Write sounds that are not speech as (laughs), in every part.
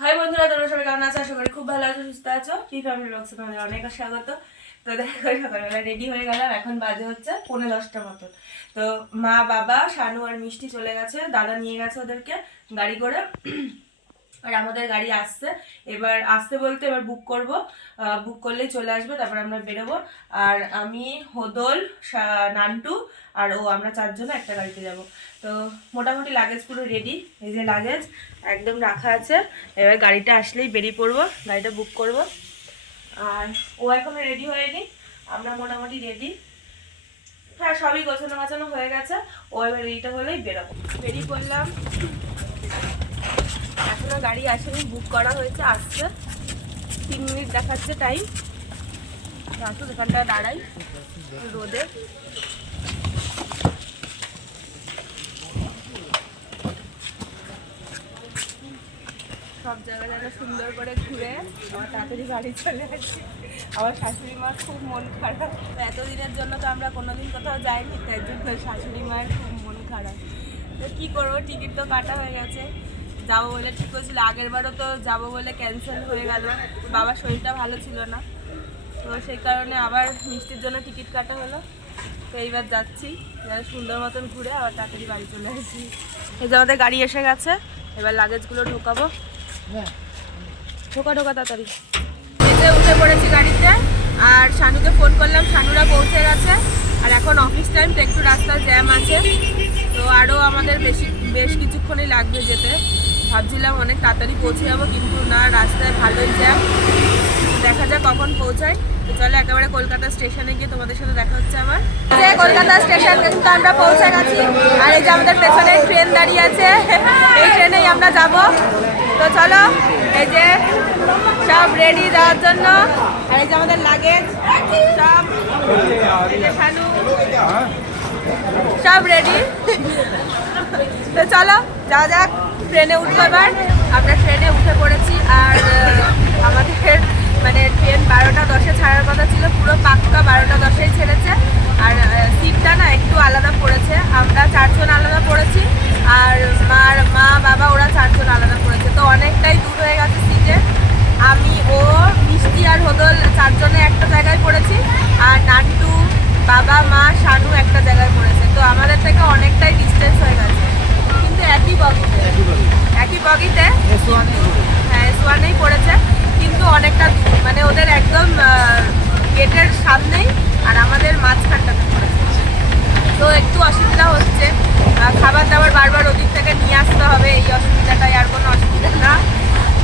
High বন্ধুরা, তোমরা সবাই কেমন আছো? করি খুব ভালো আছো, সুস্থ আছো। ফ্রি ফ্যামিলি ব্লগসে তোমাদের অনেক স্বাগত। তো দেখো, সকালবেলা রেডি হয়ে গেলাম। এখন বাজে হচ্ছে পনেরো দশটা মতন তো মা, বাবা, শানু আর মিষ্টি চলে গেছে। দাদা নিয়ে গেছে ওদেরকে গাড়ি করে। আর আমাদের গাড়ি আসছে। এবার আসতে বলতে এবার বুক করব। বুক করলেই চলে আসবে, তারপর আমরা বেরোবো। আর আমি, হোদল নান্টু আর ও, আমরা চারজন একটা গাড়িতে যাব। তো মোটামুটি লাগেজ পুরো রেডি এই যে লাগেজ একদম রাখা আছে। এবার গাড়িটা আসলেই বেরিয়ে পড়ব, গাড়িটা বুক করব। আর ও এখনও রেডি হয়নি, আমরা মোটামুটি রেডি হ্যাঁ সবই গোছানো গাছানো হয়ে গেছে। ও এবার রেডিটা হলেই বেরোবো। বেরিয়ে পড়লাম। এখনও গাড়ি আসেনি বুক করা হয়েছে আসছে তিন মিনিট দেখাচ্ছে টাইম আসুন এখানটা দাঁড়াই, রোদে। সব জায়গা সুন্দর করে ঘুরে আমার তাড়াতাড়ি বাড়ি চলে আসি। আমার শাশুড়ি মার খুব মন খারাপ। এতদিনের জন্য তো আমরা কোনোদিন কোথাও যাইনি, তাই জন্য শাশুড়ি মায়ের খুব মন খারাপ। তো কী করব? টিকিট তো কাটা হয়ে গেছে। যাব বলে ঠিক হয়েছিল। আগের বারও তো যাব বলে ক্যান্সেল হয়ে গেল। বাবার শরীরটা ভালো ছিল না। তো সেই কারণে আবার মিষ্টির জন্য টিকিট কাটা হলো। তো এইবার যাচ্ছি। যেন সুন্দর মতন ঘুরে আবার তাড়াতাড়ি বাড়ি চলে আসি। এই যে আমাদের গাড়ি এসে গেছে। এবার লাগেজগুলো ঢোকাবো। ঢোকা ঢোকা তাড়াতাড়ি। এই যে উঠে পড়েছি গাড়িতে। আর শানুকে ফোন করলাম। শানুরা পৌঁছে গেছে। আর এখন অফিস টাইম তো একটু রাস্তায় জ্যাম আছে। তো আরও আমাদের বেশি বেশ কিছুক্ষণই লাগবে যেতে। ভাবছিলাম অনেক তাড়াতাড়ি পৌঁছে যাব, কিন্তু না, রাস্তায় ভালোই জ্যাম। দেখা যাক কখন পৌঁছায়। তো চলো একেবারে কলকাতা স্টেশনে গিয়ে তোমাদের সাথে দেখা হচ্ছে আমার কলকাতা স্টেশন কিন্তু আমরা পৌঁছে গেছি। আর এই যে আমাদের পেছনে ট্রেন দাঁড়িয়ে আছে, এই ট্রেনেই আমরা যাব। তো চলো, এই যে সব রেডি যাওয়ার জন্য। আর এই যে আমাদের লাগেজ সব সব রেডি তো চলো, যাওয়া যাক। ট্রেনে উঠবো এবার। আমরা ট্রেনে উঠে পড়েছি আর আমাদের মানে ট্রেন বারোটা দশে ছাড়ার কথা ছিল, পুরো পাক্কা বারোটা দশেই ছেড়েছে। আর সিটটা না একটু আলাদা পড়েছে। আমরা চারজন আলাদা পড়েছি আর মার মা, বাবা, ওরা চারজন আলাদা পড়েছে। তো অনেকটাই দূর হয়ে গেছে সিটে। আমি, ও, মিষ্টি আর হদল চারজনে একটা জায়গায় পড়েছি আর নান্টু, বাবা, মা, শানু একটা জায়গায় পড়েছে। তো আমাদের থেকে অনেকটাই ডিস্টেন্স হয়ে গেছে। কিন্তু একই বগিতে। একই বগিতে? হ্যাঁ এস ওয়ানেই পড়েছে। কিন্তু অনেকটা মানে ওদের একদম গেটের সামনেই আর আমাদের মাঝখানটাতে পড়েছে। তো একটু অসুবিধা হচ্ছে। খাবার দাবার বারবার ওদিক থেকে নিয়ে আসতে হবে। এই অসুবিধাটাই আর কোনো অসুবিধা না।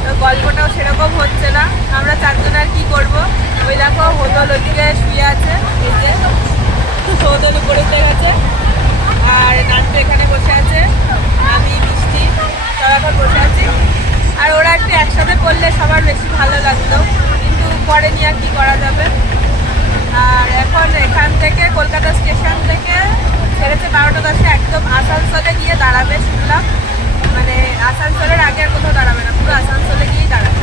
তো গল্পটাও সেরকম হচ্ছে না। আমরা চারজন আর কি করব? ওই দেখো, হোদল ওইদিকে শুয়ে আছে। এই যে, হোদল উপরে গেছে। আর নান্টু এখানে বসে আছে। আমি, মিষ্টি সব বসে আছি। আর ওরা একটু একসাথে করলে সবার বেশি ভালো লাগতো। কিন্তু পরে নিয়ে আর কি করা যাবে? আর এখন এখান থেকে কলকাতা স্টেশন থেকে ছেড়েছে বারোটা দশে একদম আসানসোলে গিয়ে দাঁড়াবে শুনলাম। মানে আসানসোলের আগে আর কোথাও দাঁড়াবে না, পুরো আসানসোলে গিয়েই দাঁড়াবে।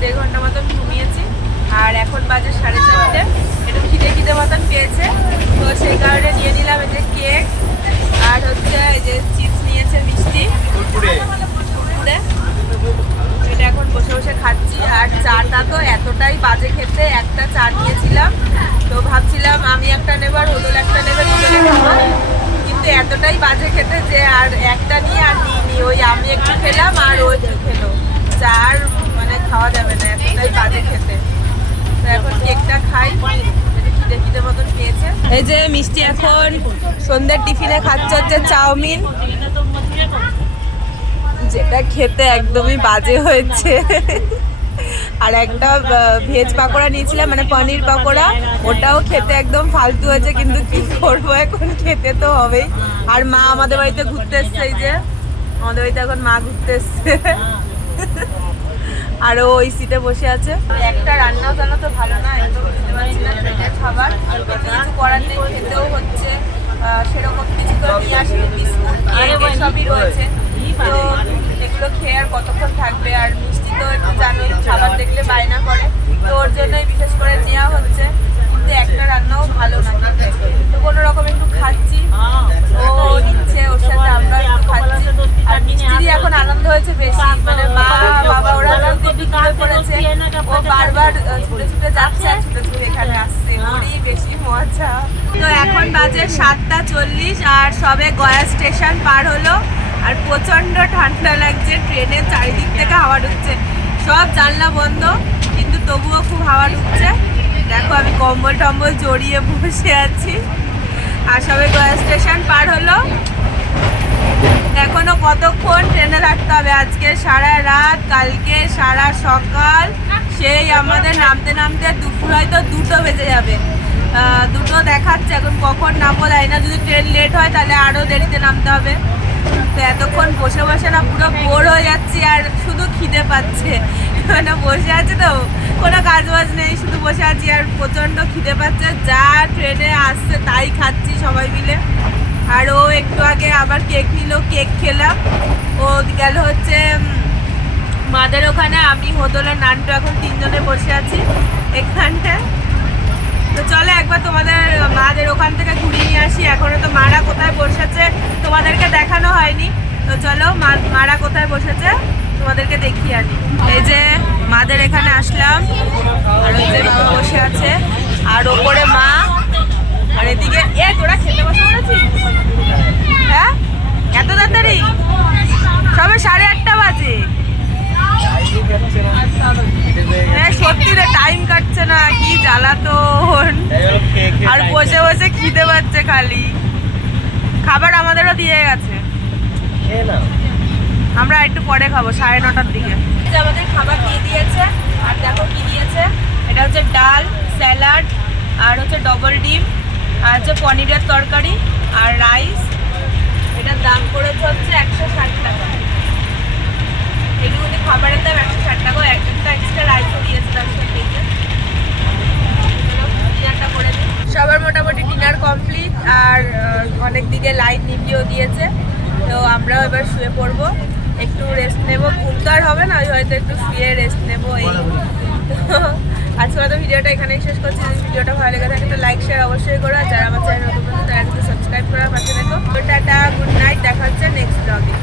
দেড় ঘণ্টা মতন ঘুমিয়েছি। আর এখন বাজে সাড়ে চারটে। একটু খিদে খিদে মতন পেয়েছে। তো সেই কারণে নিয়ে নিলাম এই যে কেক। আর হচ্ছে এই যে চিপস নিয়েছে মিষ্টি। এটা এখন বসে বসে খাচ্ছি। আর চাটা তো এতটাই বাজে খেতে একটা চা নিয়েছিলাম। তো ভাবছিলাম আমি একটা নেব আর একটা নেবে। কিন্তু এতটাই বাজে খেতে যে আর একটা নিয়ে আর নিইনি। ওই আমি একটু খেলাম আর ও একটু খেলো চা আর মানে খাওয়া যাবে না এতটাই বাজে খেতে তো এখন কেকটা খাই। এই যে মিষ্টি এখন সন্ধ্যের টিফিনে খাচ্ছে হচ্ছে চাউমিন। যেটা খেতে একদমই বাজে হয়েছে। আর একটা ভেজ পাকোড়া নিয়েছিলাম মানে পনির পাকোড়া। ওটাও খেতে একদম ফালতু হয়েছে, কিন্তু কি করব এখন? খেতে তো হবেই। আর মা আমাদের বাড়িতে ঘুরতে এসছে, এই যে। আমাদের বাড়িতে এখন মা ঘুরতে এসছে। আর ও ওই সিটে বসে আছে একটা রান্নাও জানা তো ভালো না একদম খেতে পারছি না ট্রেনের খাবার কিন্তু কিছু করার নেই খেতেও হচ্ছে সেরকম কিছু তো নিয়ে আসেনি বিস্কুট কেক সবই রয়েছে তো এগুলো খেয়ে আর কতক্ষণ থাকবে আর মিষ্টি তো একটু জানোই খাবার দেখলে বায়না করে তো ওর জন্যই বিশেষ করে নেওয়া হচ্ছে কিন্তু একটা রান্নাও ভালো না তো কোনো রকম একটু খাচ্ছি ও নিচ্ছে ওর সাথে আমরা একটু খাচ্ছি আর মিষ্টিরই এখন আনন্দ হয়েছে বেশি মানে মা বাবা ওরা যেহেতু বিকেলে পড়েছে ও বারবার আহ, ছুটে ছুটে যাচ্ছে আর ছুটে ছুটে এখানে আসছে। ওরই বেশি মজা। তো এখন বাজে সাতটা চল্লিশ আর সবে গয়া স্টেশন পার হলো আর প্রচণ্ড ঠান্ডা লাগছে ট্রেনের চারিদিক থেকে হাওয়া ঢুকছে। সব জানলা বন্ধ কিন্তু তবুও খুব হাওয়া ঢুকছে। দেখো আমি কম্বল টম্বল জড়িয়ে বসে আছি। আর সবে গয়া স্টেশন পার হলো। এখনও কতক্ষণ ট্রেনে থাকতে হবে? আজকে সারা রাত কালকে সারা সকাল। সেই আমাদের নামতে নামতে দুপুর হয়তো দুটো বেজে যাবে। দুটো দেখাচ্ছে, এখন কখন নামবো জানি না। যদি ট্রেন লেট হয়, তাহলে আরও দেরিতে নামতে হবে। তো এতক্ষণ বসে বসে না পুরো বোর হয়ে যাচ্ছি, আর শুধু খিদে পাচ্ছে। মানে বসে আছে তো, কোনো কাজ বাজ নেই, শুধু বসে আছি, আর প্রচণ্ড খিদে পাচ্ছে। যা ট্রেনে আসছে, তাই খাচ্ছি সবাই মিলে। আর ও একটু আগে আবার কেক নিল কেক খেলাম। ও গেল হচ্ছে মাদের ওখানে, আমি হোদলের নানটু এখন তিনজনে বসে আছি এখানে। তো চলো একবার তোমাদের মাদের ওখান থেকে ঘুরিয়ে নিয়ে আসি। এখনও তো মারা কোথায় বসেছে তোমাদেরকে দেখানো হয়নি। তো চলো মারা কোথায় বসেছে তোমাদেরকে দেখিয়ে আনি। এই যে মাদের এখানে আসলাম। আর ওই যে বসে আছে। আর ওপরে মা। আর এদিকে, এ, তোরা খেতে বসে পড়েছিস? হ্যাঁ? এত তাড়াতাড়ি? সবে সাড়ে আটটা বাজে। সত্যি রে টাইম কাটছে না কি জ্বালাতন। আর বসে বসে খিদে পাচ্ছে খালি। খাবার আমাদেরও দিয়ে গেছে। আমরা একটু পরে খাব সাড়ে নটার দিকে। যে আমাদের খাবার দিয়ে দিয়েছে আর দেখো কি দিয়েছে। এটা হচ্ছে ডাল স্যালাড আর হচ্ছে ডবল ডিম আর হচ্ছে পনিরের তরকারি আর রাইস। এটার দাম পড়েছে হচ্ছে একশো ষাট টাকা। এগুলো খাবারের দাম একশো ষাট টাকা একটা এক্সট্রা রাইসও দিয়েছে তার। সবার মোটামুটি ডিনার কমপ্লিট আর অনেক দিকে লাইট নিভিয়েও দিয়েছে। তো আমরাও এবার শুয়ে পড়ব। একটু রেস্ট নেব। ঘুম হবে না হয়তো একটু শুয়ে রেস্ট নেব এই। (laughs) আজকে হয়তো ভিডিওটা এখানেই শেষ করছি। যদি ভিডিওটা ভালো লেগে থাকে, তো লাইক শেয়ার অবশ্যই করো। আর যারা আমার চ্যানেল নতুন বন্ধু, তারা কিন্তু সাবস্ক্রাইব করার পাশে দেখো তো টাটা গুড নাইট দেখা হচ্ছে নেক্সট ব্লগে